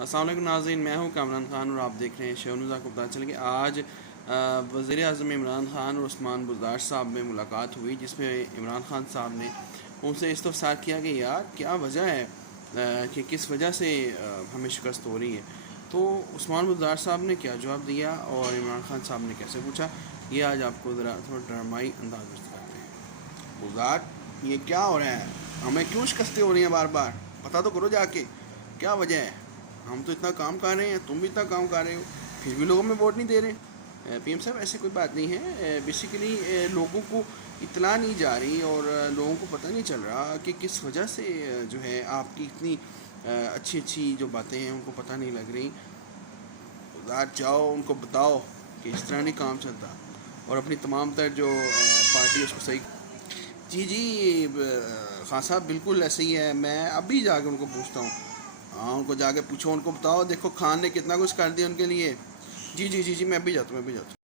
अस्सलाम वालेकुम नाज़रीन, मैं हूं कामरान खान और आप देख रहे हैं शोनुज़ा को पता चल कि आज वज़ीर आज़म इमरान खान और उस्मान बुज़दार साहब में मुलाकात हुई, जिसमें इमरान खान साहब ने उनसे इस्तफ़सार किया कि यार क्या वजह है कि किस वजह से हमें शिकस्त हो रही है। तो उस्मान बुज़दार साहब ने क्या जवाब दिया और इमरान खान साहब ने कैसे पूछा, ये आज आपको ज़रा थोड़ा ड्रामाई अंदाज में करते हैं। बुज़दार, ये क्या हो रहा है, हमें क्यों शिकस्तें हो रही हैं बार बार, पता तो करो जाके क्या वजह है। हम तो इतना काम कर रहे हैं, तुम भी इतना काम कर रहे हो, फिर भी लोगों में वोट नहीं दे रहे। पीएम साहब, ऐसी कोई बात नहीं है। बेसिकली लोगों को इतला नहीं जा रही और लोगों को पता नहीं चल रहा कि किस वजह से जो है आपकी इतनी अच्छी अच्छी जो बातें हैं उनको पता नहीं लग रही। उधर जाओ, उनको बताओ कि इस तरह नहीं काम चलता और अपनी तमाम तर जो पार्टी उसको सही। जी खान साहब, बिल्कुल ऐसे ही है। मैं अभी जाकर उनको पूछता हूँ। हाँ, उनको जाके पूछो, उनको बताओ देखो खान ने कितना कुछ कर दिया उनके लिए। जी, मैं भी जाता हूँ।